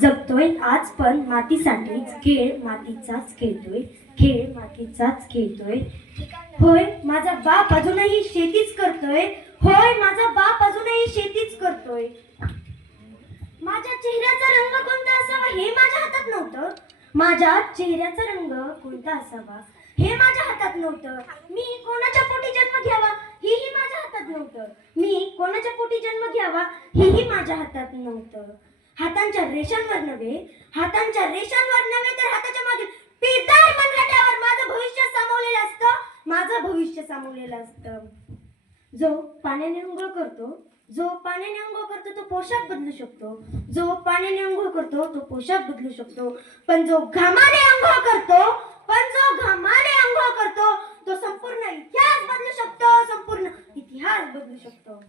जगतोय आज पण मातीसाठीच खेळ मातीचाच खेळतोय खेळ मातीचाच खेळतोय. होय माझा बाप अजूनही शेतीच करतोय. होय माझा बाप अजूनही शेतीच करतोय. माझ्या चेहऱ्याचा रंग कोणता असावा हे माझ्या हातात नव्हतं. माझ्या चेहऱ्याचा रंग कोणता असावा हे माझ्या हातात नव्हतं. मी कोणाच्या पोटी जन्म घ्यावा हेही माझ्या हातात नव्हतं. मी कोणाच्या पोटी जन्म घ्यावा हेही माझ्या हातात नव्हतं. हातांच्या रेषांवर नव्हे हातांच्या रेषांवर नव्हे तर हाताच्या मागे पिदार मनगटावर माझं भविष्य सामावलेलं असतं माझं भविष्य सामावलेलं असतं. जो पाण्याने अंघोळ करतो जो पाण्याने अंघोळ करतो तो पोशाख बदलू शकतो. जो पाण्याने अंघोळ करतो तो पोशाख बदलू शकतो. पण जो घामाने अंघोळ करतो पण जो घामाने अंघोळ करतो तो संपूर्ण इतिहास बदलू शकतो संपूर्ण इतिहास बदलू शकतो.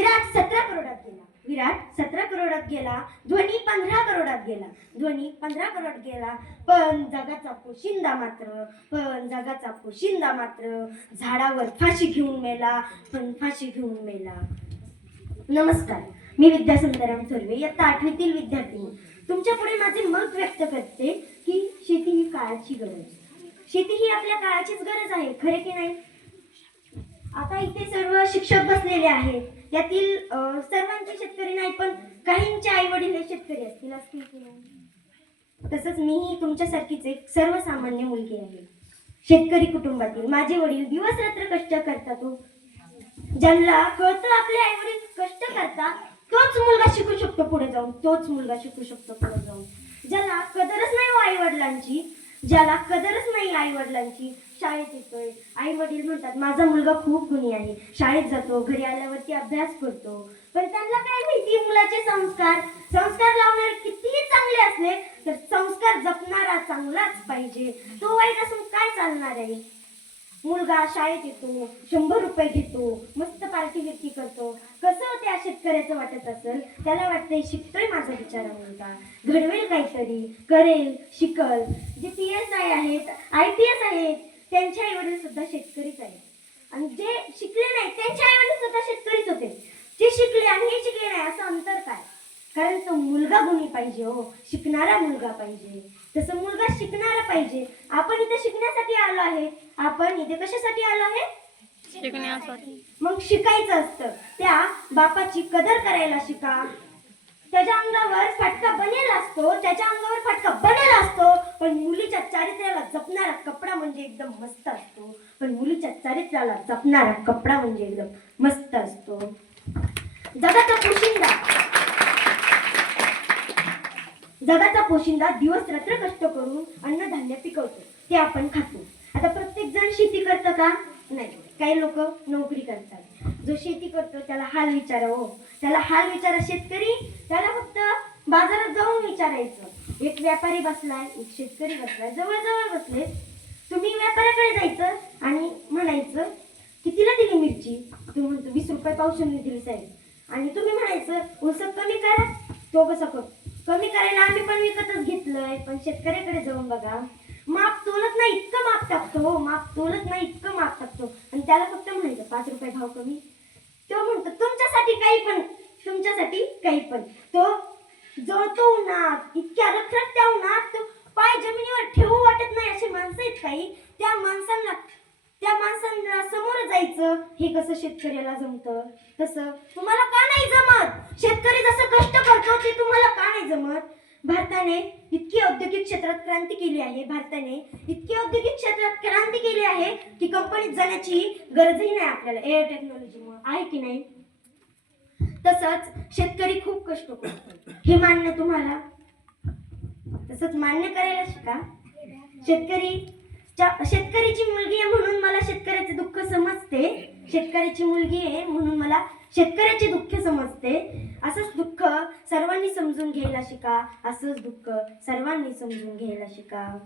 विराट सतरा करोडात गेला. विराट सतरा करोडात गेला. ध्वनी पंधरा करोडात गेला. ध्वनी पंधरा करोड गेला. पण जगाचा पोशिंदा मात्र पण जगाचा पोशिंदा मात्र झाडावर फाशी घेऊन मेला पण फाशी घेऊन मेला. नमस्कार. मी विद्यासुंदराम थोरवे इयत्ता आठवीतील विद्यार्थी. तुमच्यापुढे माझे मत व्यक्त करते की शेती ही काळाची गरज. शेती ही आपल्या काळाचीच गरज आहे खरे की नाही? आता इथे सर्व शिक्षक बसलेले आहेत. यातील सर्वांचे शेतकरी नाही पण काहींचे आई वडील हे शेतकरी असतील असतील की नाही? तसंच मीही तुमच्यासारखीच एक सर्वसामान्य मुलगी आहे. शेतकरी कुटुंबातील माझे वडील दिवस रात्र कष्ट करतात हो. ज्यांना कळतं आपले आई वडील कष्ट करतात तोच मुलगा शिकू शकतो पुढे जाऊन तोच मुलगा शिकू शकतो पुढे जाऊन. ज्याला कदरच नाही हो आई वडिलांची ज्याला कदरच नाही आई वडिलांची शाळेत येतोय. आई वडील म्हणतात माझा मुलगा खूप गुणी आहे. शाळेत जातो घरी आल्यावरती अभ्यास करतो. पण त्यांना काय माहिती मुलाचे संस्कार? संस्कार लावणारे कितीही चांगले असले तर संस्कार जपणारा चांगलाच पाहिजे. तो वाईट असून काय चालणार आहे? मुलगा शाळेत येतो शंभर रुपये घेतो मस्त पार्टी बिर्टी करतो. कसं हो त्या शेतकऱ्याचं वाटत असेल? त्याला वाटतंय शिकतोय माझा बिचारा मुलगा. घडवेल काहीतरी. करेल शिकल. जे पी एस आय आहेत आय पी एस आहेत त्यांच्या आई वडील सुद्धा शेतकरीच आहेत. आणि जे शिकले नाही त्यांच्या आई वडील सुद्धा शेतकरीच होते. जे शिकले आणि हे शिकले नाही असं अंतर काय? कारण तो मुलगा गुणी पाहिजे हो. शिकणारा मुलगा पाहिजे. तसं मुलगा शिकणारा पाहिजे. आपण इथे शिकण्यासाठी आलो आहे. आपण इथे कशासाठी आलो आहे? शिकण्यासाठी. मग शिकायचं असतं. त्या बापाची कदर करायला शिका. त्याच्या अंगावर फटका बनेल असतो. त्याच्या अंगावर फटका बनेल असतो. पण मुलीच्या चारित्र्याला जपणारा कपडा म्हणजे एकदम मस्त असतो. पण मुलीच्या चारित्र्याला जपणारा कपडा म्हणजे एकदम मस्त असतो. जगाचा पोशिंदा. जगाचा पोशिंदा दिवस रात्र कष्ट करून अन्नधान्य पिकवतो. ते आपण खातो. आता प्रत्येक जण शेती करतं का? नाही. काही लोक नोकरी करतात. जो शेती करतो त्याला हाल विचारा हो त्याला हाल विचारा शेतकरी. त्याला फक्त बाजारात जाऊन विचारायचं. एक व्यापारी बसलाय एक शेतकरी बसलाय जवळ जवळ बसले. तुम्ही व्यापाऱ्याकडे जायचं आणि म्हणायचं कितीला दिली मिरची? तुम्ही म्हणतो वीस रुपये पावशेरने दिली साहेब. आणि तुम्ही म्हणायचं उसक कमी करा. तो कसं करतो कमी करायला आम्ही पण विकतच घेतलंय पण शेतकऱ्याकडे जाऊन बघा. माप तोलत नाही इतकं माप टाकतो हो माप तोलत नाही इतकं माप टाकतो. आणि त्याला फक्त म्हणायचं पाच रुपये भाव कमी. तो म्हणतो तुमच्यासाठी काही पण तुमच्यासाठी काही पण. तो जळतो उन्हात इतक्या रखरख त्या उन्हात पाय जमिनीवर ठेवू वाटत नाही अशी माणसं आहेत काही त्या माणसांना त्या माणसांना समोर जायचं हे कसं शेतकऱ्याला जमतं? तसं तुम्हाला का नाही जमत? शेतकरी जसं कष्ट करतो ते तुम्हाला का नाही जमत? भारताने इतकी औद्योगिक क्षेत्रात क्रांती केली आहे भारताने इतकी औद्योगिक क्षेत्रात क्रांती केली आहे की कंपनीत जाण्याची गरजही नाही आपल्याला. एअर टेक्नॉलॉजीमुळे आहे की नाही? तसंच शेतकरी खूप कष्ट करतो हे मान्य तुम्हाला? तसंच मान्य करायला शिका. शेतकरी च्या- शेतकरीची मुलगी आहे म्हणून मला शेतकऱ्याचे दुःख समजते. शेतकऱ्याची मुलगी आहे म्हणून मला शेतकऱ्याचे दुःख समजते. असंच दुःख सर्वांनी समजून घ्यायला शिका. असंच दुःख सर्वांनी समजून घ्यायला शिका.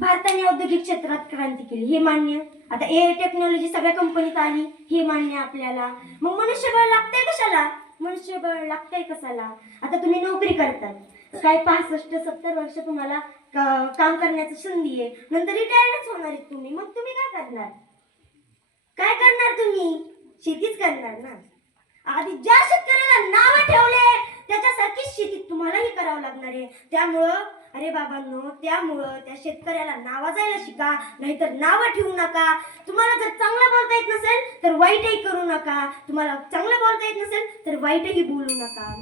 भारताने औद्योगिक क्षेत्रात क्रांती केली. हे मान्य. आता ए टेक्नॉलॉजी सगळ्या कंपनीत आली. हे मान्य आपल्याला. मग मनुष्यबळ लागतंय कशाला? मनुष्यबळ लागतंय कशाला? आता तुम्ही नोकरी करतात. काय पासष्ट सत्तर वर्ष तुम्हाला काम करण्याची संधी आहे. नंतर रिटायरच होणार आहे तुम्ही. मग तुम्ही काय करणार? काय करणार तुम्ही? शेतीच करणार ना? आधी ज्या शेतकऱ्याला नाव ठेवले त्याच्यासारखीच शेती तुम्हालाही करावं लागणार आहे. त्यामुळं अरे बाबांनो त्यामुळं त्या शेतकऱ्याला नावाजायला शिका नाहीतर नावं ठेवू नका. तुम्हाला जर चांगलं बोलता येत नसेल तर वाईटही करू नका. तुम्हाला चांगलं बोलता येत नसेल तर वाईटही बोलू नका.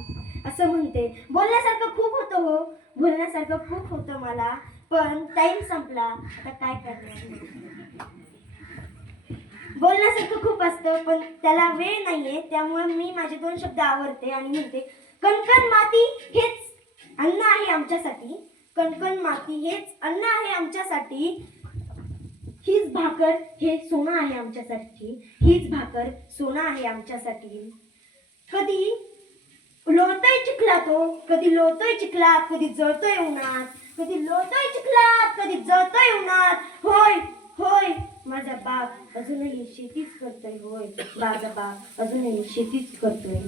असं म्हणते. बोलण्यासारखं खूप होतं हो. बोलण्यासारखं खूप होतं मला. पण टाईम संपला. आता काय करणार? बोलण्यासारखं खूप असतं पण त्याला वेळ नाहीये. त्यामुळे मी माझे दोन शब्द आवडते आणि म्हणते कणकण माती हेच अन्न आहे आमच्यासाठी. कणकण माती हेच अन्न आहे आमच्यासाठी. हीच भाकर हे सोनं आहे आमच्यासाठी. हीच भाकर सोनं आहे आमच्यासाठी. कधी लोळतोय चिखला तो कधी लोळतोय चिखलात कधी जळतोय उन्हात. कधी लोळतोय चिखलात कधी जळतोय उन्हात. होय होय माझा बाप अजूनही शेतीच करतोय होय. माझा बाप अजूनही शेतीच करतोय.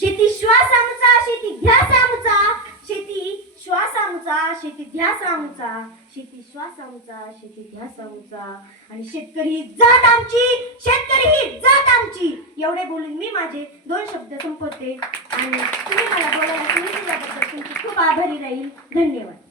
शेती श्वास आमचा शेती ध्यास आमचा. शेती श्वास आमचा शेती ध्यास आमचा शेती श्वास आमचा शेती ध्यास आमचा आणि शेतकरी ही जात आमची शेतकरी ही जात आमची. एवढे बोलून मी माझे दोन शब्द संपवते. आणि तुम्ही मला बोलायला तुम्ही दिल्याबद्दल तुमची खूप आभारी राहील. धन्यवाद.